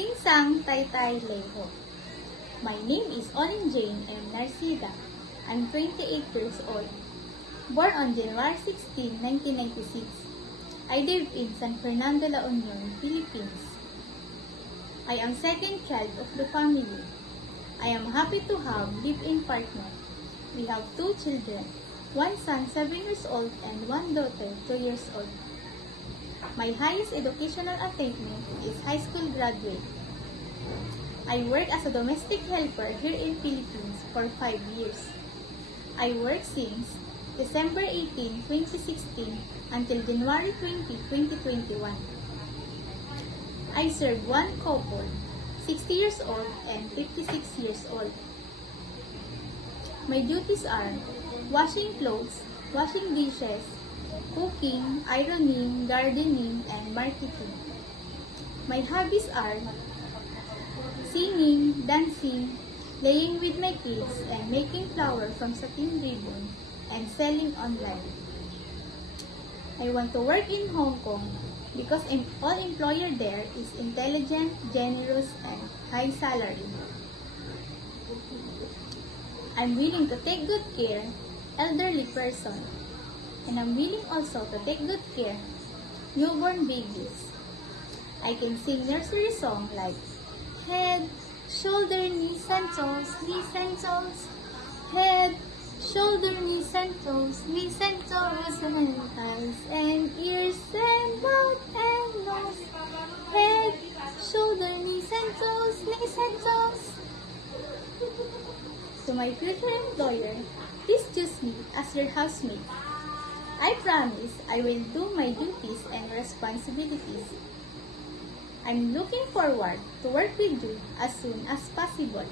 Singsang Taytay Leho. My name is Olin Jane M. Narcida. I'm 28 years old. Born on January 16, 1996. I live in San Fernando, La Union, Philippines. I am second child of the family. I am happy to have live-in partner. We have 2 children, one son 7 years old and one daughter 2 years old. My highest educational attainment is high school graduate. I work as a domestic helper here in Philippines for 5 years. I work since December 18, 2016 until January 20, 2021. I serve one couple, 60 years old and 56 years old. My duties are washing clothes, washing dishes, cooking, ironing, gardening, and marketing. My hobbies are singing, dancing, playing with my kids, and making flowers from satin ribbon and selling online. I want to work in Hong Kong because all employer there is intelligent, generous, and high salary. I'm willing to take good care elderly person, and I'm willing also to take good care newborn babies. I can sing nursery song like head, shoulder, knees and toes, head, shoulder, knees and toes, and eyes and ears and mouth and nose, head, shoulder, knees and toes. To my future employer, please choose me as your housemate. I promise I will do my duties and responsibilities. I'm looking forward to work with you as soon as possible.